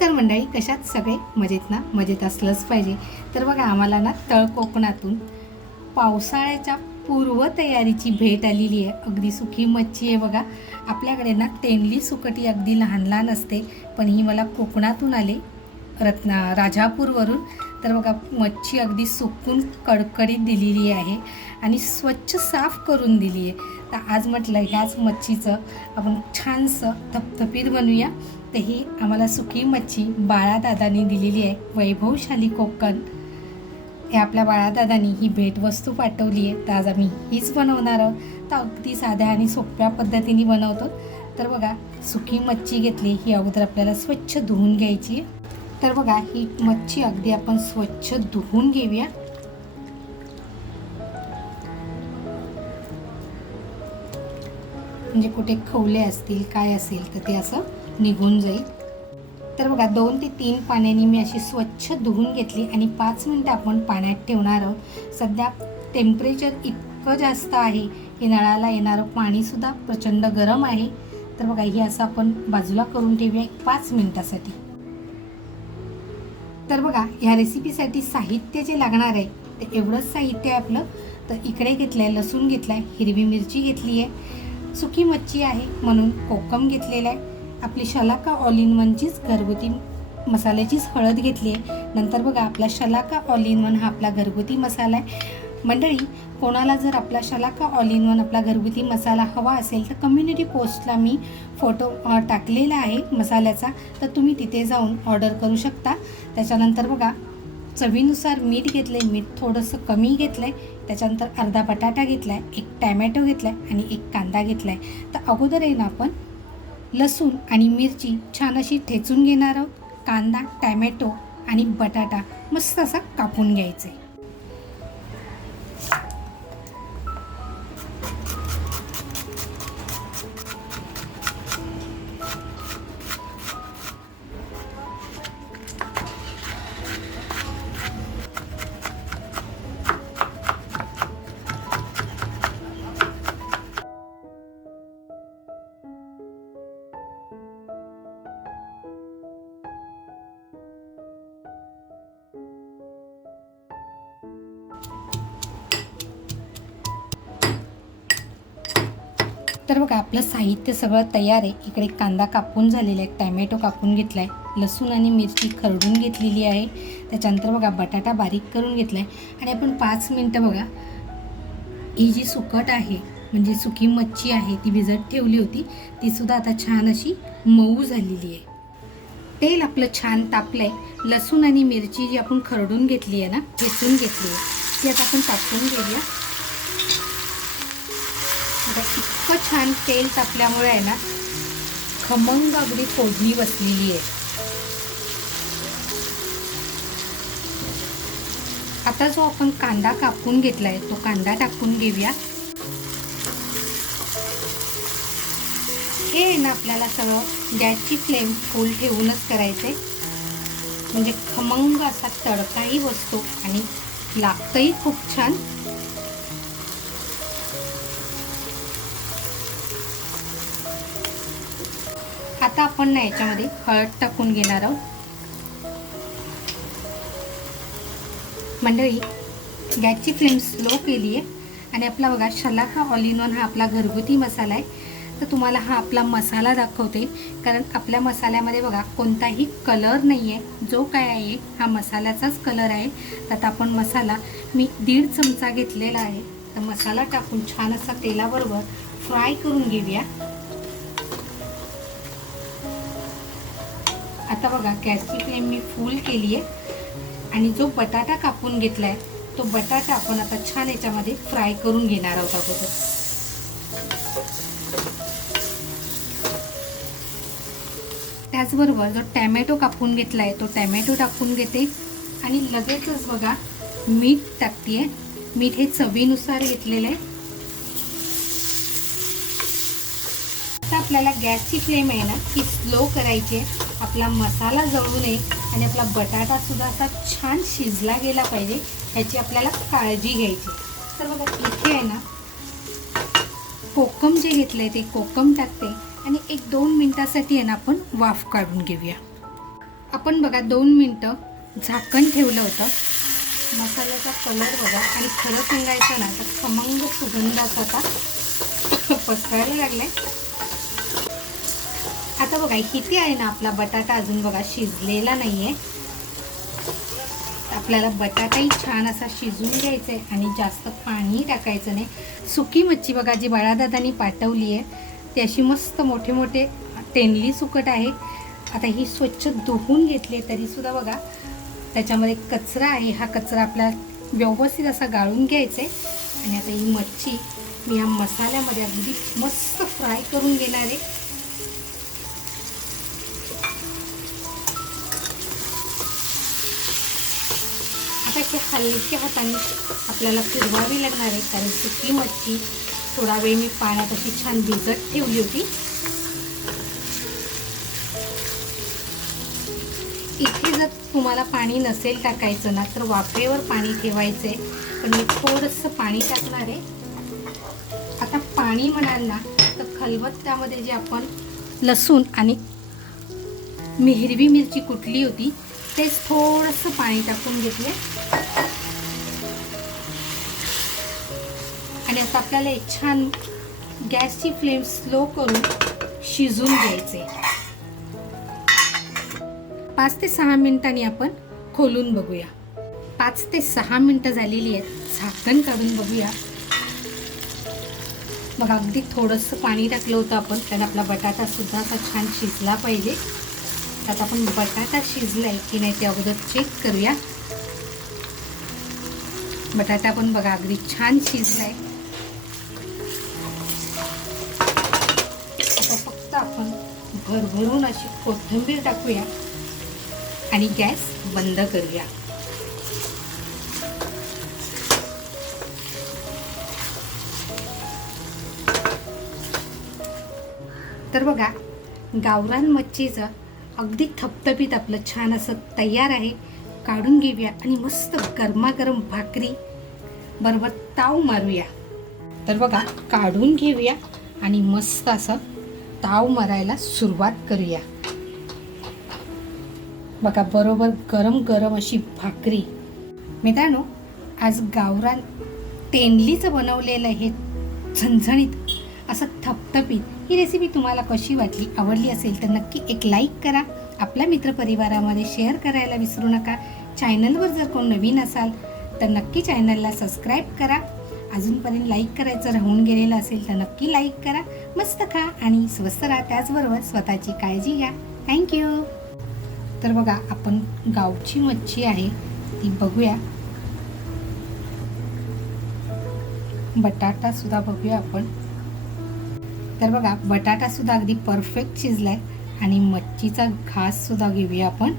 नमस्कार मंडळी, कशात सगळे मजेत ना? मजेत असलंच पाहिजे. तर बघा, आम्हाला ना तळ कोकणातून पावसाळ्याच्या पूर्वतयारीची भेट आलेली आहे. अगदी सुकी मच्छी आहे बघा. आपल्याकडे ना तेंडली सुकटी अगदी लहान लहान असते, पण ही मला कोकणातून आले, राजापूरवरून. तर बघा, मच्छी अगदी सुकून कडकडीत दिलेली आहे आणि स्वच्छ साफ करून दिली आहे. तर आज म्हटलं ह्याच मच्छीचं आपण छानसं थपथपीत बनवूया. तर ही आम्हाला सुकी मच्छी बाळादादांनी दिलेली आहे. वैभवशाली कोकण हे आपल्या बाळादादांनी ही भेटवस्तू पाठवली आहे. तर आज आम्ही हीच बनवणार आहोत. तर अगदी साध्या आणि सोप्या पद्धतीने बनवतो. तर बघा, सुकी मच्छी घेतली, ही अगोदर आपल्याला स्वच्छ धुवून घ्यायची. तर बघा, ही मच्छी अगदी आपण स्वच्छ धुवून घेऊया. म्हणजे कुठे खवले असतील काय असेल तर ते असं निघून जाईल. तर बघा, 2 ते 3 पाण्याने मी अशी स्वच्छ धुवून घेतली आणि 5 मिनटं आपण पाण्यात ठेवणार आहोत. सध्या टेम्परेचर इतकं जास्त आहे की नळाला येणारं पाणीसुद्धा प्रचंड गरम आहे. तर बघा, ही असं आपण बाजूला करून ठेवूया 5 मिनटासाठी. तर बघा, ह्या रेसिपीसाठी साहित्य जे लागणार आहे ते एवढंच साहित्य आहे आपलं. तर इकडे घेतलं आहे लसूण घेतला आहे, हिरवी मिरची घेतली आहे, सुकी मच्छी आहे म्हणून कोकम घेतलेला आहे, आपली शलाका ऑल इन वनचीच घरगुती मसाल्याचीच हळद घेतली आहे. नंतर बघा, आपला शलाका ऑल इन वन हा आपला घरगुती मसाला आहे. मंडळी, कोणाला जर आपला शलाका ऑल इन वन आपला घरगुती मसाला हवा असेल तर कम्युनिटी पोस्टला मी फोटो टाकलेला आहे मसाल्याचा, तर तुम्ही तिथे जाऊन ऑर्डर करू शकता. त्याच्यानंतर बघा, चवीनुसार मीठ घेतलं आहे, मीठ थोडंसं कमी घेतलं आहे. त्याच्यानंतर अर्धा बटाटा घेतला आहे, 1 टॅमॅटो घेतला आहे आणि 1 कांदा घेतला आहे. तर अगोदर आहे ना, आपण लसूण आणि मिरची छान अशी ठेचून घेणार आहोत. कांदा, टॅमॅटो आणि बटाटा मस्त असा कापून घ्यायचा आहे. तर बघा, आपलं साहित्य सगळं तयार आहे. इकडे कांदा कापून झालेला आहे, टॅमॅटो कापून घेतला आहे, लसूण आणि मिरची खरडून घेतलेली आहे. त्याच्यानंतर बघा, बटाटा बारीक करून घेतला आहे आणि आपण 5 मिनटं बघा, ही जी सुकट आहे म्हणजे सुकी मच्छी आहे ती भिजत ठेवली होती, तीसुद्धा आता छान अशी मऊ झालेली आहे. तेल आपलं छान तापलं आहे. लसूण आणि मिरची जी आपण खरडून घेतली आहे ना, ठेचून घेतली आहे, ती आता आपण टाकून घेऊया. इतकं छान तेल तापल्यामुळे आहे ना, खमंग अगदी फोडणी बसलेली आहे. आता जो आपण कांदा कापून घेतलाय तो कांदा टाकून घेऊया. हे आहे ना, आपल्याला सगळं गॅसची फ्लेम फुल ठेवूनच करायचंय, म्हणजे खमंग असा तडकाही बसतो आणि लागतंही खूप छान. आता आपण ना याच्यामध्ये हळद टाकून घेणार आहोत. मंडळी, गॅसची फ्लेम स्लो केली आहे आणि आपला बघा, शलाका ऑल इन वन हा आपला घरगुती मसाला आहे. तर तुम्हाला हा आपला मसाला दाखवते, कारण आपल्या मसाल्यामध्ये बघा कोणताही कलर नाही आहे, जो काय आहे हा मसाल्याचाच कलर आहे. तर आता आपण मसाला मी 1.5 चमचा घेतलेला आहे. तर मसाला टाकून छान असा तेलाबरोबर फ्राय करून घेऊया. आता बघा, गॅसची फ्लेम मी फुल केली आहे आणि जो बटाटा कापून घेतला आहे तो बटाटा आपण आता छान याच्यामध्ये फ्राय करून घेणार आहोत अगोदर. त्याचबरोबर जो टॅमॅटो कापून घेतला आहे तो टॅमॅटो टाकून घेते आणि लगेचच बघा, मीठ टाकते. मीठ हे चवीनुसार घेतलेलं आहे. आता आपल्याला गॅसची फ्लेम आहे ना, ती स्लो करायची आहे. आपला मसाला जळू नये आणि आपला बटाटा सुद्धा असा छान शिजला गेला पाहिजे, ह्याची आपल्याला काळजी घ्यायची. तर बघा, इथे आहे ना, कोकम जे घेतलंय ते कोकम टाकते आणि 1-2 मिनिटासाठी आहे ना आपण वाफ काढून घेऊया. आपण बघा 2 मिनटं झाकण ठेवलं होतं. मसाल्याचा कलर बघा आणि खरं सांगायचं ना तर खमंग सुगंध असा पसरायला लागलाय. आता बघा किती आहे ना आपला बटाटा अजून बघा शिजलेला नाहीये. आपल्याला बटाटाही छान असा शिजून घ्यायचा आहे आणि जास्त पाणी टाकायचं नाही. सुकी मच्छी बघा जी बाळादादांनी पाठवली आहे ती अशी मस्त मोठे मोठे तेंडली सुकट आहे. आता ही स्वच्छ धुवून घेतली तरीसुद्धा बघा त्याच्यामध्ये कचरा आहे. हा कचरा आपल्याला व्यवस्थित असा गाळून घ्यायचा आहे. आणि आता ही मच्छी मी या मसाल्यामध्ये अगदी मस्त फ्राय करून घेणार आहे. आता हे हलक्या हाताने आपल्याला फिरवावी लागणार आहे कारण सुकी मच्छी थोडा वेळ मी पाण्यात अशी छान भिजत ठेवली होती. इथे जर तुम्हाला पाणी नसेल टाकायचं ना तर वाफेवर पाणी ठेवायचं आहे. पण मी थोडंसं पाणी टाकणार आहे. आता पाणी म्हणाल ना तर खलबत्त्यामध्ये जे आपण लसूण आणि हिरवी मिरची कुटली होती तेच थोडंसं पाणी टाकून घेतले. आणि आता आपल्याला छान गॅसची फ्लेम स्लो करून शिजून घ्यायचे. 5 ते 6 मिनिटांनी आपण खोलून बघूया. 5 ते 6 मिनिटं झालेली आहेत. झाकण काढून बघूया. बघा अगदी थोडंसं पाणी टाकलं होतं आपण कारण आपला बटाटा सुद्धा असा छान शिजला पाहिजे. आता आपण बटाटा शिजलाय की नाही ते अगोदर चेक करूया. बटाटा पण बघा अगदी छान शिजलाय. आता फक्त आपण भरभरून अशी कोथिंबीर टाकूया आणि गॅस बंद करूया. तर बघा गावरान मच्छीचं अगदी थपथपीत आपलं छान असं तयार आहे. काढून घेऊया आणि मस्त गरमागरम भाकरी बरोबर ताव मारूया. तर बघा काढून घेऊया आणि मस्त असं ताव मारायला सुरुवात करूया. बघा बरोबर गरम गरम अशी भाकरी. मित्रांनो आज गावरान तेंडलीचं बनवलेलं हे झणझणीत असं थपथपीत ही रेसिपी तुम्हाला कशी वाटली, आवडली असेल तर नक्की एक लाईक करा. आपल्या मित्रपरिवारामध्ये शेअर करायला विसरू नका. चॅनलवर जर कोण नवीन असाल तर नक्की चॅनलला सबस्क्राईब करा. अजूनपर्यंत लाईक करायचं राहून गेलेलं असेल तर नक्की लाईक करा. मस्त खा आणि स्वस्त राहा. त्याचबरोबर स्वतःची काळजी घ्या. थँक्यू. तर बघा आपण गावची मच्छी आहे ती बघूया. बटाटा सुद्धा बघूया आपण. तर बघा बटाटा सुद्धा अगदी परफेक्ट शिजलाय आणि मच्छीचा घास सुद्धा घेऊया आपण.